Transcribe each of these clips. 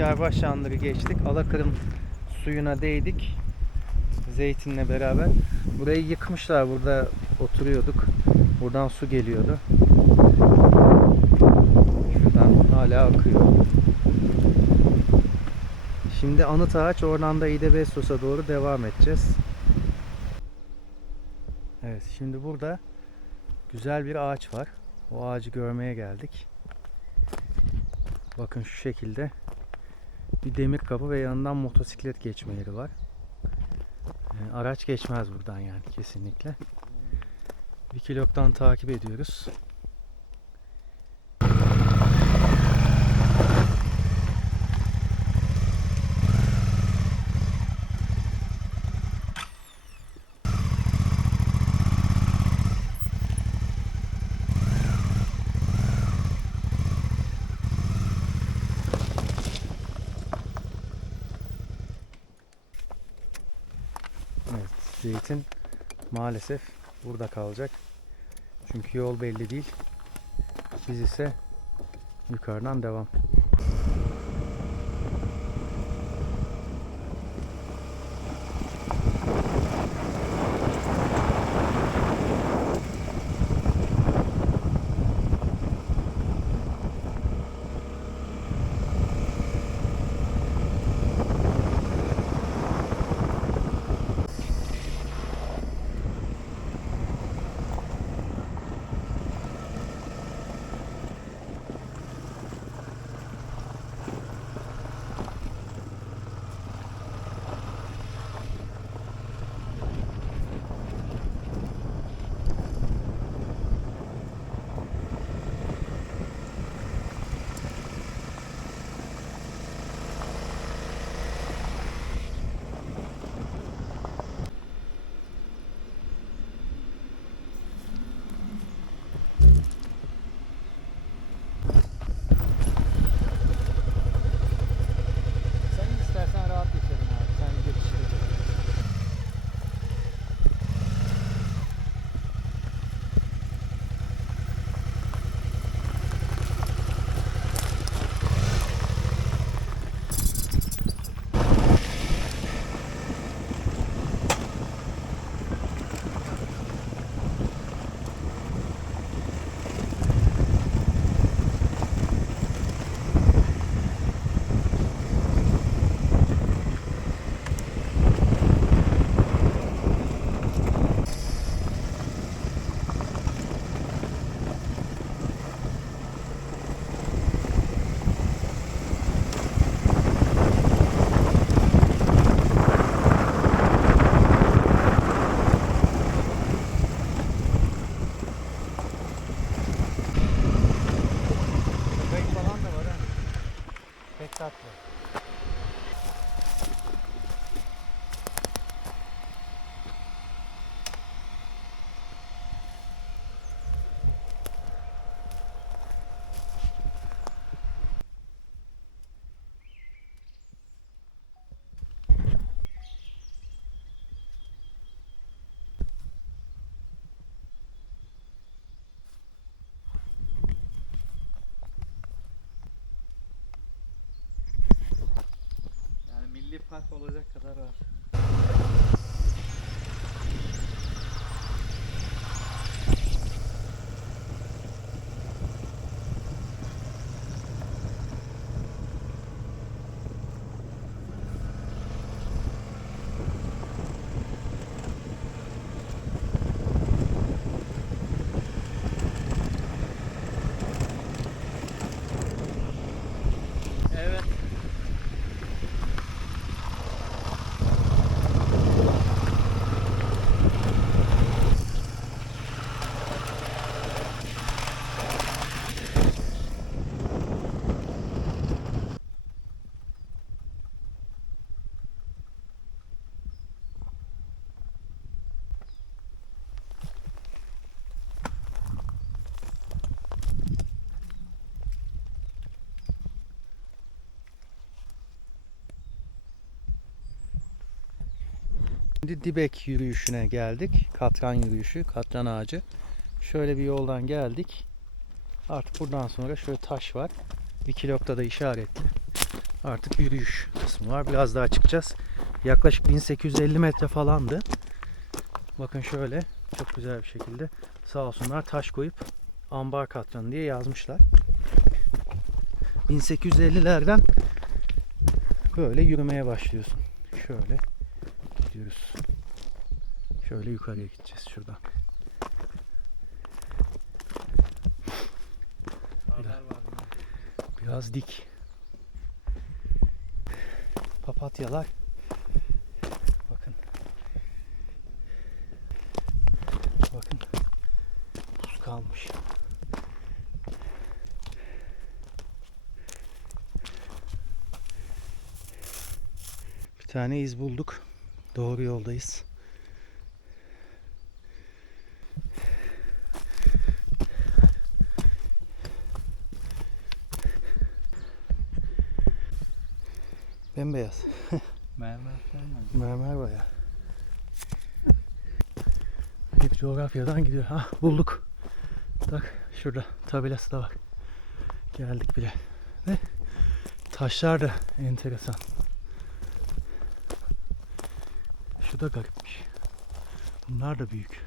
Nigarbaş Çanları geçtik. Alakırım suyuna değdik. Zeytinle beraber. Burayı yıkmışlar. Burada oturuyorduk. Buradan su geliyordu. Şuradan hala akıyor. Şimdi Anıt Ağaç oradan da İdebestos'a doğru devam edeceğiz. Evet şimdi burada güzel bir ağaç var. O ağacı görmeye geldik. Bakın şu şekilde bir demir kapı ve yanından motosiklet geçme yeri var. Yani araç geçmez buradan yani kesinlikle. Wikilog'dan takip ediyoruz. Evet, zeytin maalesef burada kalacak. Çünkü yol belli değil. Biz ise yukarıdan devam. Park olacak kadar var. Şimdi Dibek yürüyüşüne geldik. Katran yürüyüşü, katran ağacı. Şöyle bir yoldan geldik. Artık buradan sonra şöyle taş var. Wikilog'da da işaretli. artık yürüyüş kısmı var. Biraz daha çıkacağız. Yaklaşık 1850 metre falandı. Bakın şöyle çok güzel bir şekilde sağ olsunlar taş koyup ambar katranı diye yazmışlar. 1850'lerden böyle yürümeye başlıyorsun. Şöyle gidiyoruz. Şöyle yukarıya gideceğiz şuradan. Biraz dik. Papatyalar. Bakın. Bakın. Buz kalmış. Bir tane iz bulduk. Doğru yoldayız. Bembeyaz. Mermer? Mermer baya. Hep coğrafyadan gidiyor. Ha bulduk. Bak şurada tabelası da var. Geldik bile. Ve taşlar da enteresan. Şu da garipmiş. Bunlar da büyük.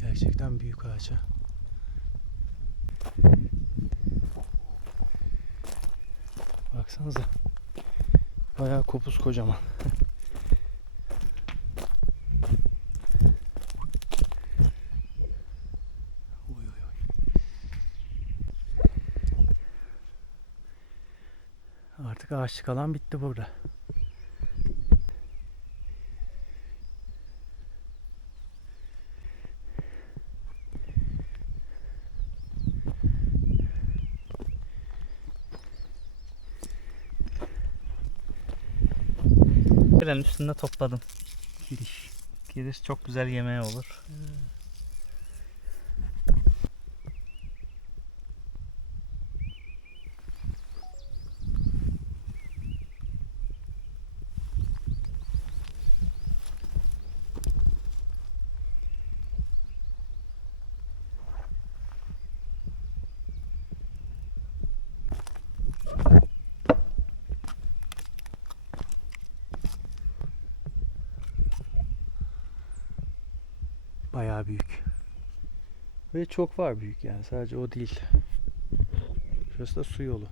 Gerçekten büyük ağaç ha. Baksanıza. Bayağı kopuz kocaman. Artık ağaçlık alan bitti burada. Ben üstünde topladım. Giriş. Giriş çok güzel yemeği olur. Bayağı büyük. Ve çok var büyük yani sadece o değil. Şurası da su yolu.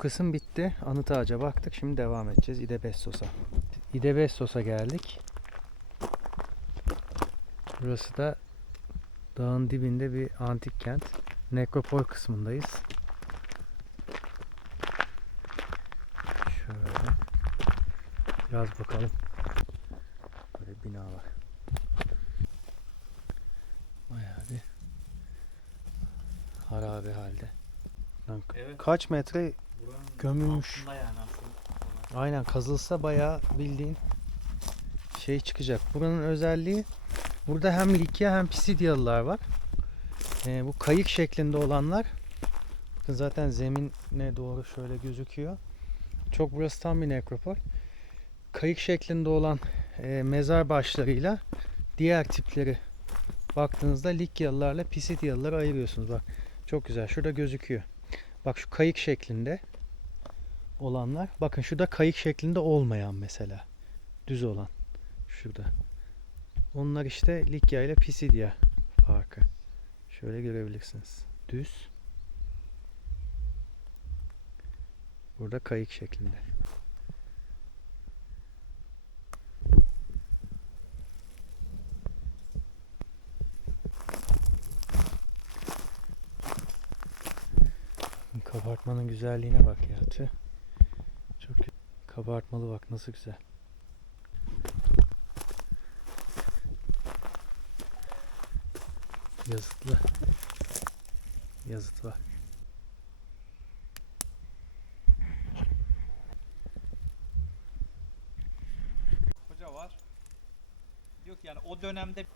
Kısım bitti. Anıt ağaca baktık. Şimdi devam edeceğiz İdebessos'a. İdebessos'a geldik. Burası da dağın dibinde bir antik kent. Nekropol kısmındayız. Şöyle. Biraz bakalım. Böyle binalar. Bayağı bir harabe halde. Lan Evet. Kaç metre Gömülmüş. altında yani aslında. Aynen kazılsa bayağı bildiğin şey çıkacak. Buranın özelliği burada hem Likya hem Pisidyalılar var. Ee, bu kayık şeklinde olanlar Bakın zaten zemine doğru şöyle gözüküyor. Çok burası tam bir nekropol. Kayık şeklinde olan e, mezar başlarıyla diğer tipleri baktığınızda Likyalılarla Pisidyalıları ayırıyorsunuz. Bak çok güzel. Şurada gözüküyor. Bak şu kayık şeklinde olanlar. Bakın şurada kayık şeklinde olmayan mesela. Düz olan. Şurada. Onlar işte Likya ile Pisidya farkı. Şöyle görebilirsiniz. Düz. Burada kayık şeklinde. Kabartmanın güzelliğine bak ya. Tüh. Kabartmalı bak nasıl güzel. Yazıtlı. Yazıt var. Hoca var. Diyor ki yani o dönemde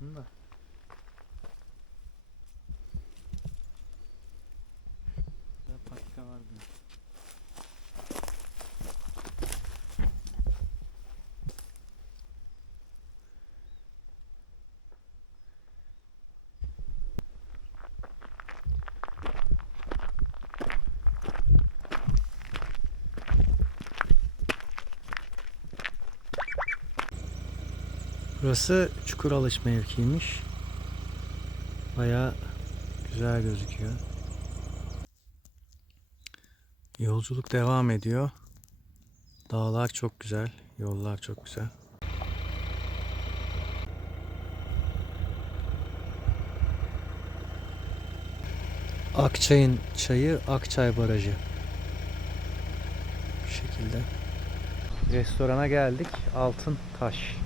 Bunda. Burada patika var mı? Burası çukur alış mevkiymiş. Baya güzel gözüküyor. Yolculuk devam ediyor. Dağlar çok güzel, yollar çok güzel. Akçay'ın çayı Akçay Barajı. Bu şekilde. Restorana geldik. Altın Taş.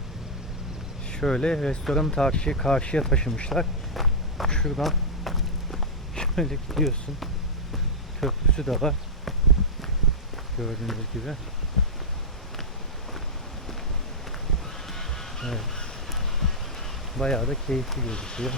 Şöyle restoran karşı karşıya taşımışlar. Şuradan şöyle gidiyorsun. Köprüsü de var. Gördüğünüz gibi. Evet. Bayağı da keyifli gözüküyor.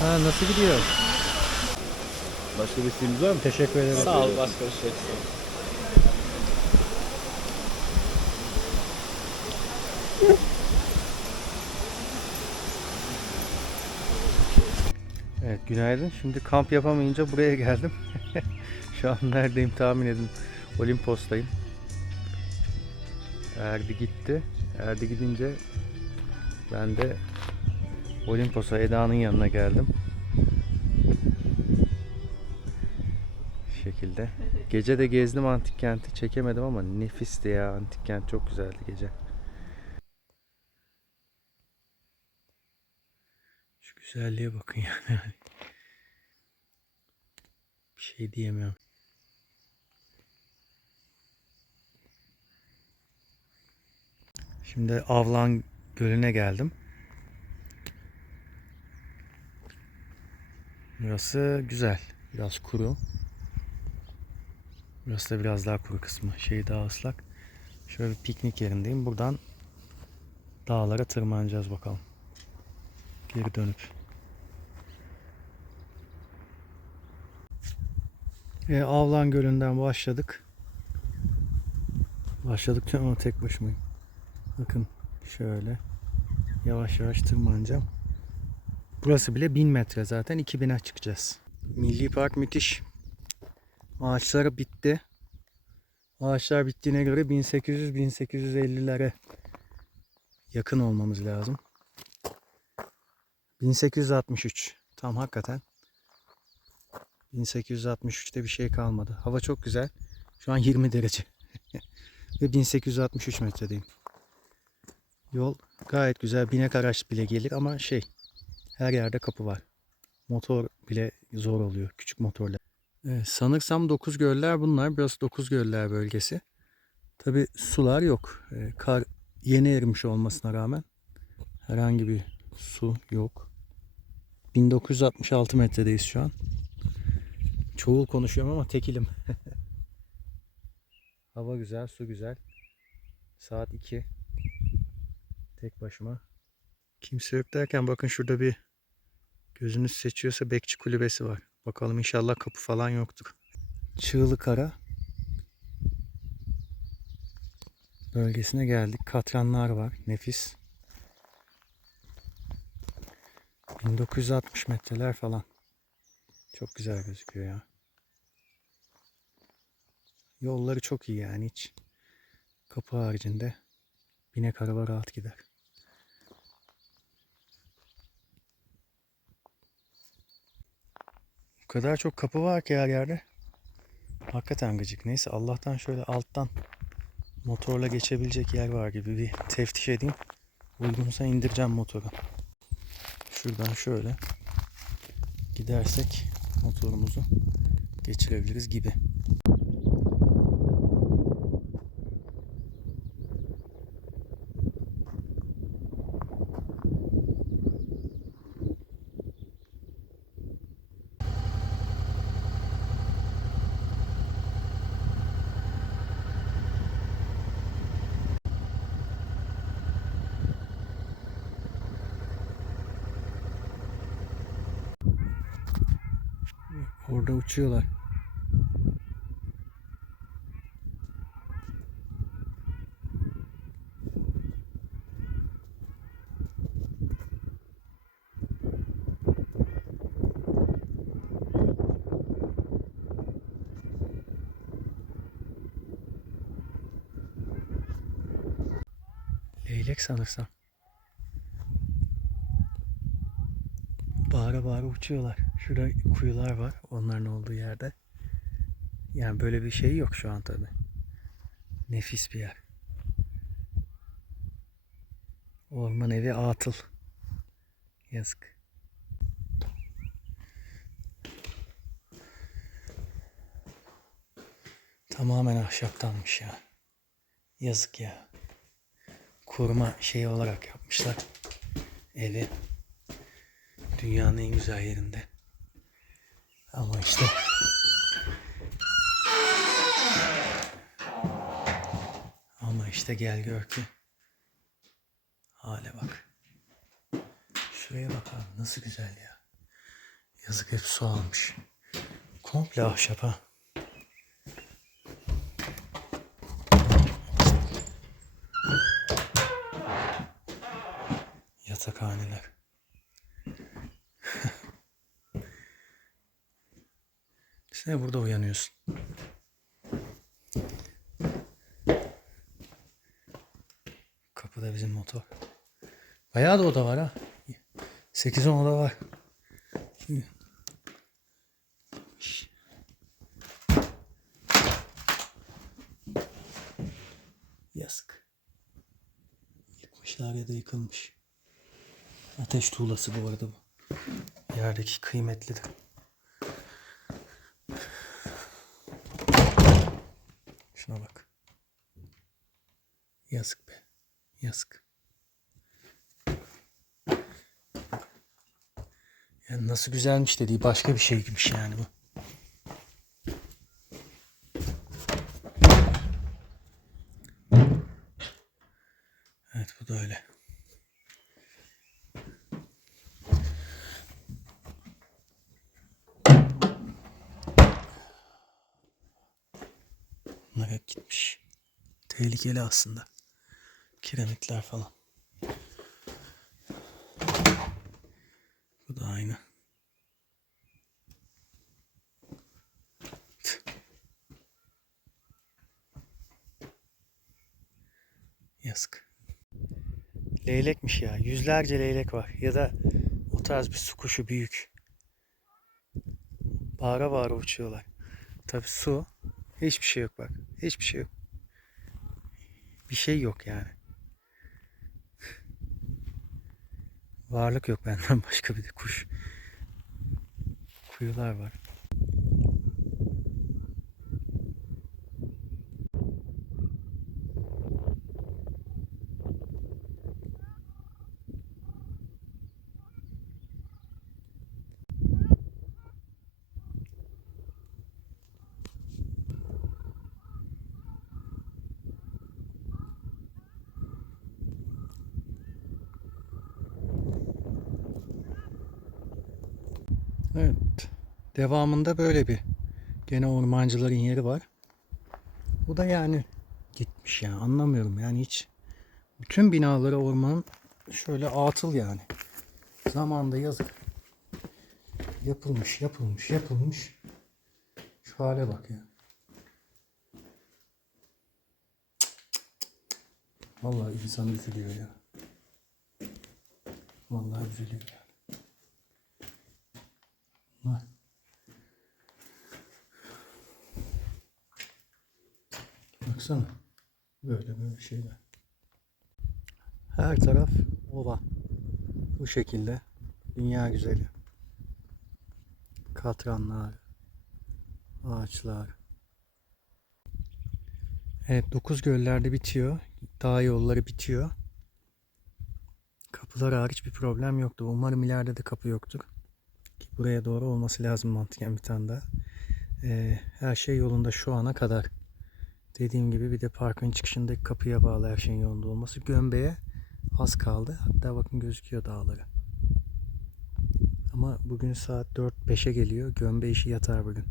Ha nasıl gidiyor? Başka bir isteğiniz var mı? Teşekkür ederim. sağ ol başka bir şey. Evet günaydın. Şimdi kamp yapamayınca buraya geldim. Şu an neredeyim tahmin edin. Olimpos'tayım. Erdi gitti. Erdi gidince ben de Olimpos'a Eda'nın yanına geldim. Şekilde. Gece de gezdim antik kenti. Çekemedim ama nefisti ya. Antik kent çok güzeldi gece. Şu güzelliğe bakın yani. Bir şey diyemiyorum. Şimdi Avlan Gölü'ne geldim. Burası güzel. Biraz kuru. Burası da biraz daha kuru kısmı. Şey daha ıslak. Şöyle bir piknik yerindeyim. Buradan dağlara tırmanacağız bakalım. Geri dönüp. E, Avlan Gölü'nden başladık. Başladık ama tek başımayım. Bakın şöyle yavaş yavaş tırmanacağım. Burası bile 1000 metre zaten 2000'e çıkacağız. Milli Park müthiş. Ağaçlar bitti. Ağaçlar bittiğine göre 1800-1850'lere yakın olmamız lazım. 1863. Tam hakikaten. 1863'te bir şey kalmadı. Hava çok güzel. Şu an 20 derece. Ve 1863 metredeyim. Yol gayet güzel. Binek araç bile gelir ama şey her yerde kapı var. Motor bile zor oluyor. Küçük motorlar. Evet, sanırsam dokuz göller bunlar. Burası dokuz göller bölgesi. Tabi sular yok. Ee, kar yeni erimiş olmasına rağmen herhangi bir su yok. 1966 metredeyiz şu an. Çoğul konuşuyorum ama tekilim. Hava güzel, su güzel. Saat 2. Tek başıma. Kimse yok derken bakın şurada bir gözünüz seçiyorsa bekçi kulübesi var. Bakalım inşallah kapı falan yoktur. Çığlıkara bölgesine geldik. Katranlar var. Nefis. 1960 metreler falan. Çok güzel gözüküyor ya. Yolları çok iyi yani hiç. Kapı haricinde binek araba rahat gider. O kadar çok kapı var ki her yerde. Hakikaten gıcık. Neyse Allah'tan şöyle alttan motorla geçebilecek yer var gibi bir teftiş edeyim. Uygunsa indireceğim motoru. Şuradan şöyle gidersek motorumuzu geçirebiliriz gibi. Orada uçuyorlar. Leylek sanırsam. Bağıra bağıra uçuyorlar. Şurada kuyular var onların olduğu yerde. Yani böyle bir şey yok şu an tabi. Nefis bir yer. Orman evi atıl. Yazık. Tamamen ahşaptanmış ya. Yazık ya. Kurma şeyi olarak yapmışlar evi. Dünyanın en güzel yerinde. Ama işte Ama işte gel gör ki hale bak. Şuraya bak abi nasıl güzel ya. Yazık hep su almış. Komple ahşap ha. Yatakhaneler. Sen burada uyanıyorsun. Kapıda bizim motor. Bayağı da oda var ha. 8-10 oda var. Yazık. Yıkmışlar ya da yıkılmış. Ateş tuğlası bu arada bu. Yerdeki kıymetlidir. Şuna Yazık be. Yazık. Yani nasıl güzelmiş dediği başka bir şey gibiş yani bu. Evet bu da öyle. Nugget gitmiş. Tehlikeli aslında. Kiremitler falan. Bu da aynı. Yazık. Leylekmiş ya. Yüzlerce leylek var. Ya da o tarz bir su kuşu büyük. Bağıra bağıra uçuyorlar. Tabi su. Hiçbir şey yok bak. Hiçbir şey yok. Bir şey yok yani. Varlık yok benden başka bir de kuş. Kuyular var. Evet. Devamında böyle bir gene ormancıların yeri var. Bu da yani gitmiş ya anlamıyorum yani hiç bütün binaları ormanın şöyle atıl yani. Zamanında yazık. Yapılmış, yapılmış, yapılmış. Şu hale bak ya. Vallahi insan üzülüyor ya. Vallahi üzülüyor ya. Baksana. Böyle böyle şeyler. Her taraf ova. Bu şekilde. Dünya güzeli. Katranlar. Ağaçlar. Evet dokuz göllerde bitiyor. Dağ yolları bitiyor. Kapılar hariç bir problem yoktu. Umarım ileride de kapı yoktur. Buraya doğru olması lazım mantıken bir tane daha. Ee, her şey yolunda şu ana kadar. Dediğim gibi bir de parkın çıkışındaki kapıya bağlı her şeyin yolunda olması. Gömbe'ye az kaldı. Hatta bakın gözüküyor dağları. Ama bugün saat 4-5'e geliyor. Gömbe işi yatar bugün.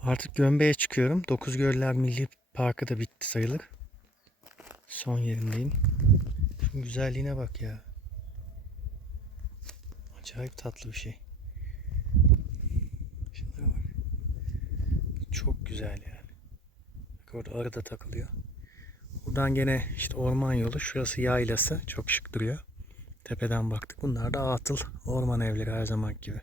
Artık Gömbe'ye çıkıyorum. Dokuzgöller Milli Parkı da bitti sayılır. Son yerindeyim. Şu güzelliğine bak ya. Acayip tatlı bir şey. Şunlara bak. Çok güzel yani. Bak orada arı da takılıyor. Buradan gene işte orman yolu. Şurası yaylası. Çok şık duruyor. Tepeden baktık. Bunlar da atıl orman evleri her zaman gibi.